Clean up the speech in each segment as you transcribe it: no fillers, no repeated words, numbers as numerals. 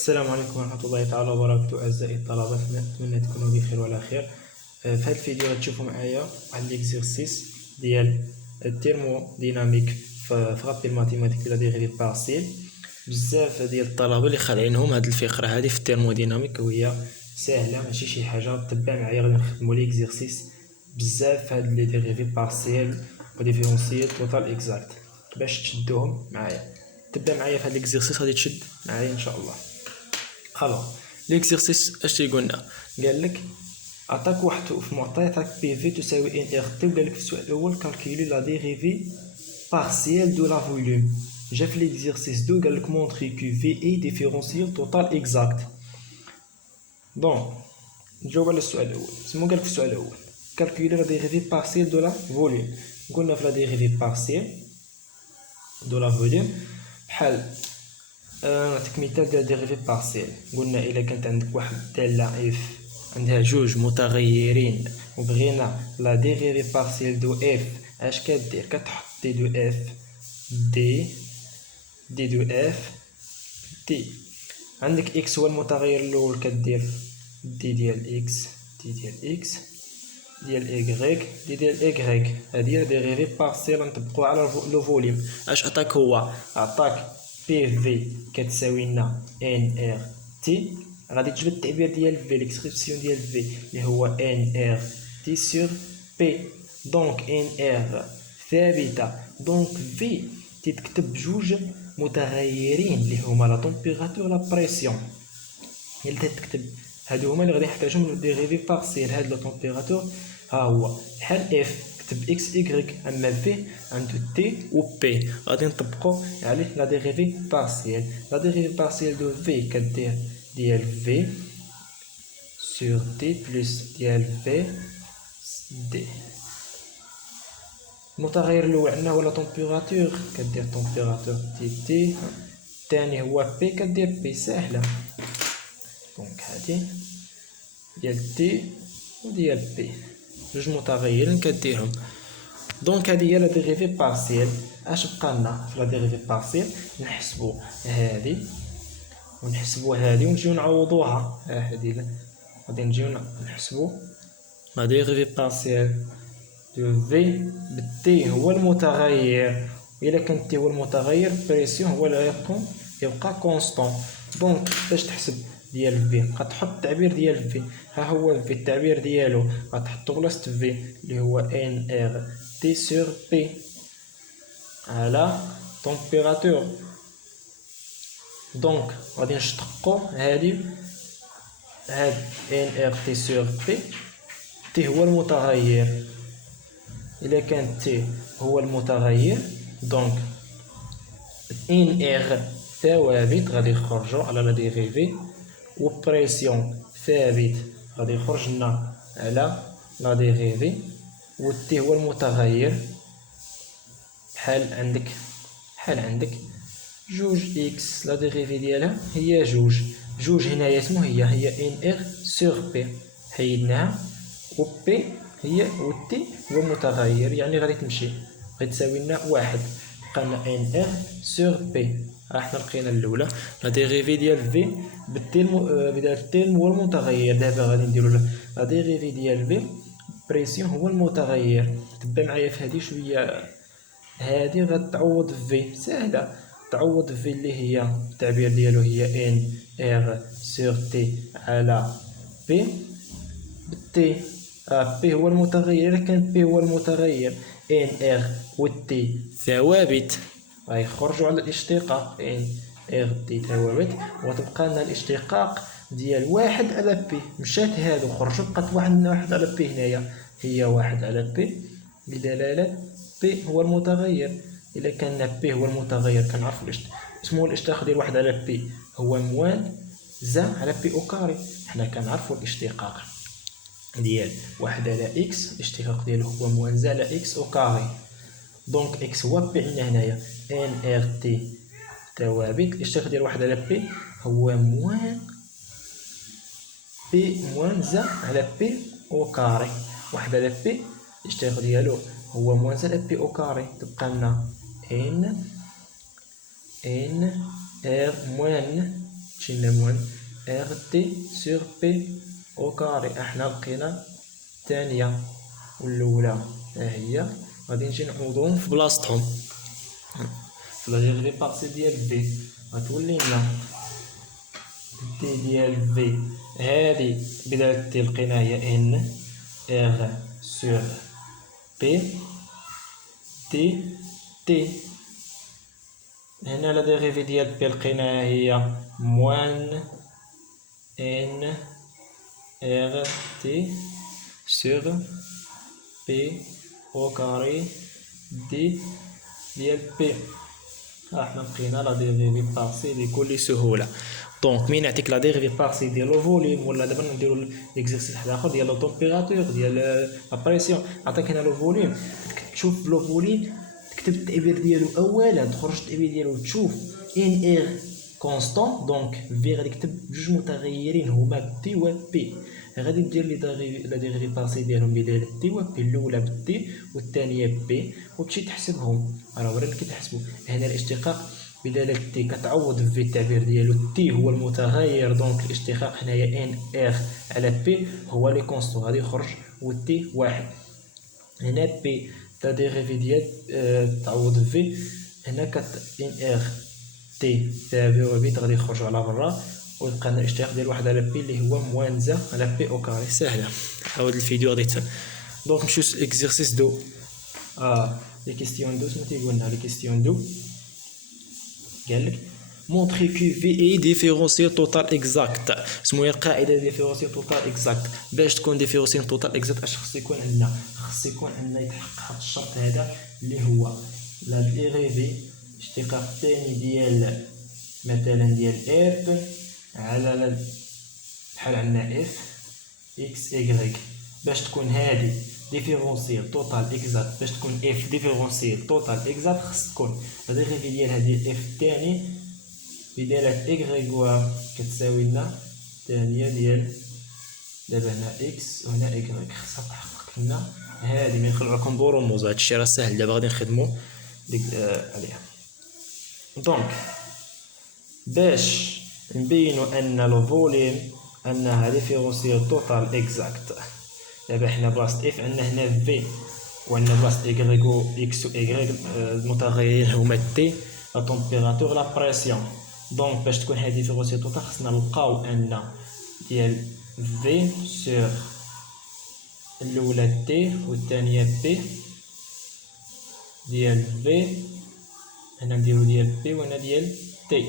السلام عليكم ورحمة الله تعالى وبركاته أعزائي الطلبة، نتمنى تكونوا بخير وعلى خير. في هذا الفيديو غتشوفوا معايا واحد ليكزيرسيس ديال التيرموديناميك في غابي الماتيماتيك لا ديريفي بارسيل. بزاف ديال الطلبة اللي خالعينهم هاد الفقرة هادي في التيرموديناميك، وهي ساهلة ماشي شي حاجة. تبع معايا غادي نخدمو ليكزيرسيس بزاف هاد لي ديريفي بارسيل وديفيرونسيال توتال اكزاكت باش تشدوهم معايا. تبع معايا في هاد ليكزيرسيس غادي تشد معايا ان شاء الله. الوغ ليكزيرسيس اش تيقولنا؟ قال لك عطاك واحد في معطياتك بي في تساوي ان ار تي، وقال لك في السؤال الاول كالكيلي لا ديريفي بارسيال دو لا فوليوم. جا في ليكزيرسيس دو قال لك مونطري كو في اي ديفيرونسيال توتال اكزاكت. دونك نجاوب على السؤال الاول. سمو قال لك في السؤال الاول كالكيلي لا ديريفي بارسيال دو لا فوليوم. قلنا في لا ديريفي بارسيال دو لا فوليوم بحال نعطيك مثال ديال ديريفي بارسيل. قلنا الا كانت عندك واحد الداله اف عندها جوج متغيرين وبغينا لا ديريفي بارسيل دو اف، اش كدير؟ كتحط دي دو اف دي دو اف دي. عندك اكس هو المتغير الاول، كدير دي ديال اكس دي ديال اكس ديال ايغريك دي ديال ايغريك. هادي هي ديريفي بارسيل نطبقوها على لو فوليوم. اش عطاك؟ هو عطاك بي في كتساوي لنا ان ار تي. غادي تجبد التعبير ديال في، ليكسبرسيون ديال في اللي هو ان ار تي سور بي. دونك ان ار ثابته، دونك في تتكتب بجوج متغيرين اللي هما لا طومبيراتور لا بريسيون. الا تكتب هادو هما اللي غادي نحتاجهم للديريفي بارسيل. هاد لا طومبيراتور ها هو بحال اف كتب اكس ايغريك، اما في عنده تي و بي. غادي نطبقو عليه لا ديريفي بارسيل. لا ديريفي بارسيل دو في كدير ديال في سور تي بلس ديال في دي. المتغير الاول عندنا هو لا طومبيراتور، كدير طومبيراتور تي. الثاني هو بي، كدير بي ساهله. دونك هادي ديال تي وديال بي، جوج متغيرين كديرهم. دونك هادي هي لا ديريفي بارسيل. اش بقى لنا في لا ديريفي بارسيل؟ نحسبو هادي ونحسبو هادي ونجيو نعوضوها. هادي غادي نجيو نحسبو لا ديريفي بارسيل دو في بالتي هو المتغير. الا كان تي هو المتغير بريسيون هو اللي يبقى كونستون. دونك باش تحسب ديال في غتحط التعبير ديال في. ها هو في التعبير ديالو غتحطو بلاصه في اللي هو ان ار تي سور بي على طومبيراتور. دونك غادي نشتقو هاد ان ار تي سور بي. تي هو المتغير، إلا كان تي هو المتغير دونك ان ار ثوابت غادي يخرجوا على لا ديريفي، و بريسيون ثابت غادي يخرج لنا على لا ديريفي، و تي هو المتغير. بحال عندك جوج اكس لا ديريفي ديالها هي جوج هنايا اسمو هي ان ار سور بي، حيدناها. و بي هي و تي هو المتغير، يعني غادي تمشي غادي تساوي لنا واحد. بقى لنا ان ار سور بي. حنا لقينا الاولى لا ديريفي ديال في بدال تي هو المتغير. دابا غادي نديرو لا ديريفي ديال في بريسيون هو المتغير. تبع معايا في هادي شويه. هادي غتعوض في ساهله، تعوض في اللي هي التعبير ديالو هي ان ار سور تي على بي بالتي. بي هو المتغير. كان بي هو المتغير ان ار و تي ثوابت غيخرجوا على الاشتقاق. ان ار تي ثوابت وتبقى لنا الاشتقاق ديال واحد على بي. مشات هادو خرجوا بقات واحد على بي هنايا هي واحد على بي بدلالة بي هو المتغير. إلا كان بي هو المتغير كنعرفو اسمو الاشتقاق ديال واحد على بي هو موان زا على بي او كاري. حنا كنعرفو الاشتقاق ديال واحد على اكس، الاشتقاق ديالو هو موان زا على اكس او كاري. دونك اكس هو بي عندنا هنايا ان ار تي ثوابت. الاشتقاق ديال واحد على بي هو موان بي موان زا على بي او كاري. واحد على بي الاشتقاق ديالو هو موان زا على بي او كاري. تبقى لنا ان ار موان مشينا موان ار تي سور بي او كاري. احنا لقينا الثانية والأولى ها هي، غادي نجي نعوضوهم في بلاصتهم في لا ديغري بارسي ديال في. غتولي لنا تي ديال في هادي بداية تي لقينا هي ان ار سور بي تي تي. هنا لا ديغيفي ديال بي لقيناها هي موان ان ار تي سور بي او كاري دي ديال بي. احنا لقينا لا ديغيفي بارسي بكل سهوله. دونك مين يعطيك لا ديغيفي بارسي ديال لو فوليوم، ولا دابا نديرو ليكزرسيس واحد اخر ديال لو طومبيراتور ديال لا بريسيون. عطاك هنا لو فوليوم، تشوف لو فوليوم تكتب التعبير ديالو اولا، تخرج التعبير ديالو تشوف ان ار كونستون. دونك في غادي تكتب جوج متغيرين هما تي و بي. غادي دير لا ديغيفي بارسي ديالهم بداية تي و بي، الاولى بالتي والثانيه بي، وتمشي تحسبهم. راه ورينا كي تحسبوا. هنا الاشتقاق بدالة تي كتعوض في التعبير ديالو، تي هو المتغير، دونك الاشتقاق هنايا ان ار على بي هو لي كونستون، غادي يخرج والتي واحد. هنا بي لا ديغيفي ديال تعوض في، هنا ان ار تي تاع في و بي غادي يخرجوا على برا، ويبقى لنا الاشتقاق ديال واحد على بي اللي هو موان زا على بي او كاري. سهله. عاود الفيديو غادي تفهم. دونك نمشيو اكزرسيس دو. لي كيستيون دو شنو تيقول لنا لي كيستيون دو؟ قال لك مونطري كو في اي ديفيرونسيال توتال اكزاكت. اسمو هي قاعده ديفيرونسيال توتال اكزاكت. باش تكون ديفيرونسيال توتال اكزاكت اش خص يكون عندنا؟ خص يكون عندنا يتحقق هذا الشرط هذا اللي هو لا ديريفي اشتقاق الثاني ديال مثلا ديال اف على بحال عندنا اف اكس ايكغيك. باش تكون هذه ديفيرونسيال توتال اكزاكت، باش تكون اف ديفيرونسيال توتال اكزاكت، خص تكون لا ديريفي ديال هذه اف الثاني بدالة ايكغيكوار كتساوي لنا الثانية ديال دابا هنا اكس وهنا ايكغيك. خصها تحقق لنا هادي. ما نخلعوكم برموز، هادشي راه ساهل دابا غادي نخدمو عليها. دونك باش نبينو ان لو فوليوم انها ديفيرونسيال توتال اكزاكت، دابا حنا بلاصة اف عندنا هنا في وعندنا بلاصة ايكغيك و اكس و ايكغيك المتغيرين هما تي لا طومبيراتور لا بريسيون. دونك باش تكون هذه ديفيرونسيال توتال خصنا نلقاو ان ديال في سور الاولى تي والثانيه بي ديال في. هنا نديرو ديال بي وهنا ديال تي.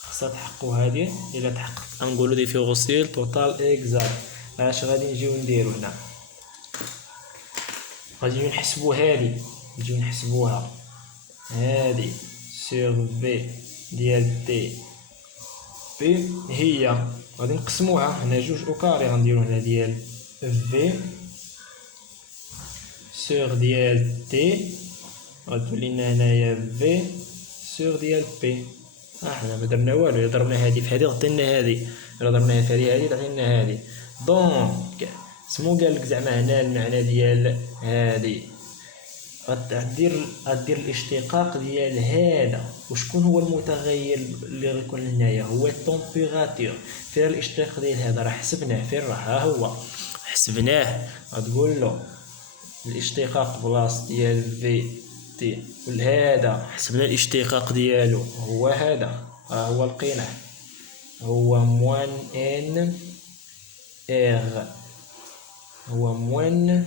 خصها تحققوا هذه. الا تحققت غنقولوا ديفيرونسيال توتال اكزاكت. اش غادي نجيو نديرو هنا؟ غادي نجيو نحسبوا هذه، نجيو نحسبوها هذه سور في ديال تي بي هي غادي نقسموها هنا جوج او كاري. غنديرو هنا ديال في سور ديال تي غتولي لنا هنايا في سور ديال بي. حنا ما درنا والو، الا ضربنا هادي في هادي غتعطينا هادي، الا ضربناها في هادي تعطينا هادي. دونك سمو قال لك زعما هنا المعنى ديال هادي غدير الاشتقاق ديال هذا. وشكون هو المتغير اللي غيكون هنايا؟ هو التمبيراتور. فين الاشتقاق ديال هذا؟ راه حسبناه. فين راه؟ ها هو حسبناه. غتقول له الاشتقاق بلاص ديال في تي ولهذا حسبنا الاشتقاق ديالو هو هذا. ها هو لقيناه هو موان ان ار، هو موان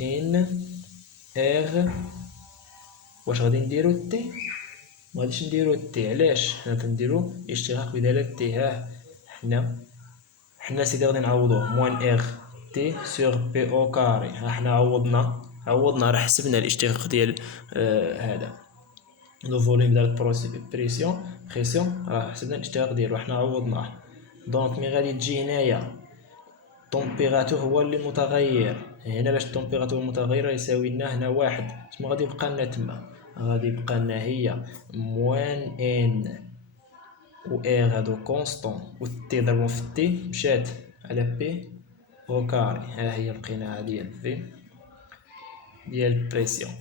ان ار. واش غادي نديرو تي؟ مغاديش نديرو تي. علاش؟ حنا كنديرو اشتقاق بدالة تي. ها حنا سيدي غادي نعوضوه موان ار تي سور بي او كاري. ها حنا عوضنا راه حسبنا الاشتقاق ديال هذا لو فوليوم ديال بريسيون راه حسبنا الاشتقاق ديالو حنا عوضناه. دونك مي غادي تجي هنايا التمبيراتور هو اللي متغير هنا. باش التمبيراتور المتغير يساوي لنا هنا واحد. شنو غادي يبقى لنا تما؟ غادي يبقى لنا هي موان ان و ار هادو كونستون و تي ضربهم في تي مشات على بي او كاري. ها هي لقيناها ديال في ديال بريسيون.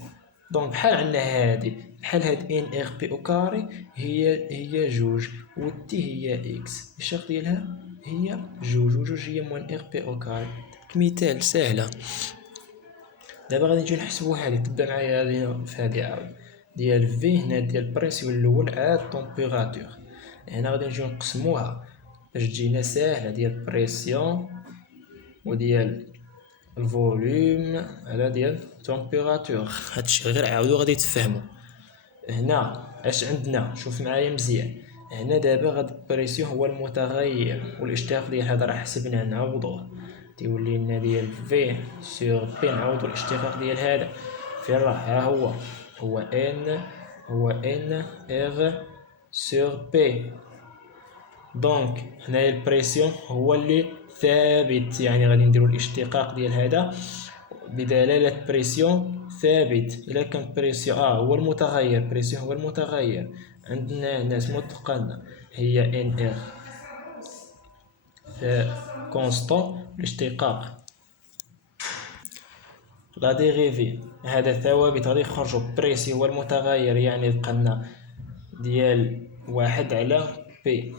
دونك بحال عندنا هادي بحال هاد ان ار بي او كاري هي جوج، و تي هي اكس، الشق ديالها هي جوج، و جوج هي موان ار بي او كاري. مثال ساهله. دابا غادي نجيو نحسبو هادي، تبدا معايا هادي في هادي عاود ديال في هنا ديال البريسيون الاول عاد طومبيراتور. هنا غادي نجيو نقسموها باش تجينا ساهله، ديال بريسيون وديال الفوليوم على ديال طومبيراتور. هادشي غير عاودو غادي تفهمو. هنا اش عندنا؟ شوف معايا مزيان. هنا دابا غاد البريسيون هو المتغير، والاشتقاق ديال هذا راه حسبناه نعوضوه، تيولي لنا ديال في سور بي. نعوضو الاشتقاق ديال هذا فين راه؟ ها هو ان ار سور بي. دونك هنايا البريسيون هو اللي ثابت، يعني غادي نديرو الاشتقاق ديال هذا بدلالة بريسيون ثابت. إلا كان بريسيون هو المتغير، بريسيون هو المتغير، عندنا هنا اسمو تقالنا هي ان ار كونستون الاشتقاق لا ديريفي هذا ثوابت غادي يخرجو. بريسي هو المتغير، يعني بقالنا ديال واحد على بي،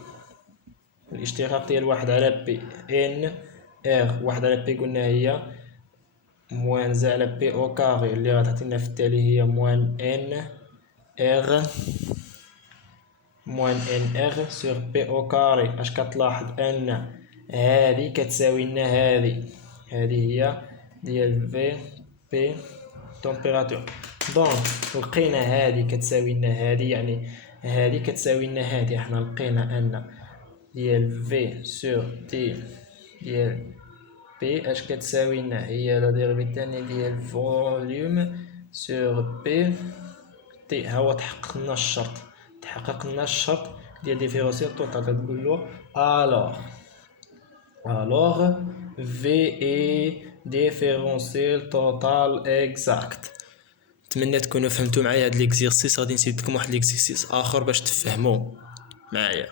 الاشتقاق ديال واحد على بي ان ار واحد على بي قلنا هي موان زي على بي او كاري، اللي غتعطينا في التالي هي موان ان ار سور بي او كاري. اش كتلاحظ؟ ان هادي كتساوي لنا هادي هي ديال في بي طومبيراتور. دونك لقينا هادي كتساوي لنا هادي، يعني هادي كتساوي لنا هادي. حنا لقينا ان ديال في سور تي ديال بي اش كتساوي لنا هي لا ديريفي الثاني ديال فوليوم سور بي تي. ها هو تحقق لنا الشرط ديال ديفيرونسيال توتال. كتقولو الوغ في اي ديفيرونسيال توتال اكزاكت. نتمنى تكونوا فهمتوا معايا هاد ليكزيرسيس. غادي نسيب لكم واحد ليكزيرسيس اخر باش تفهموا معايا.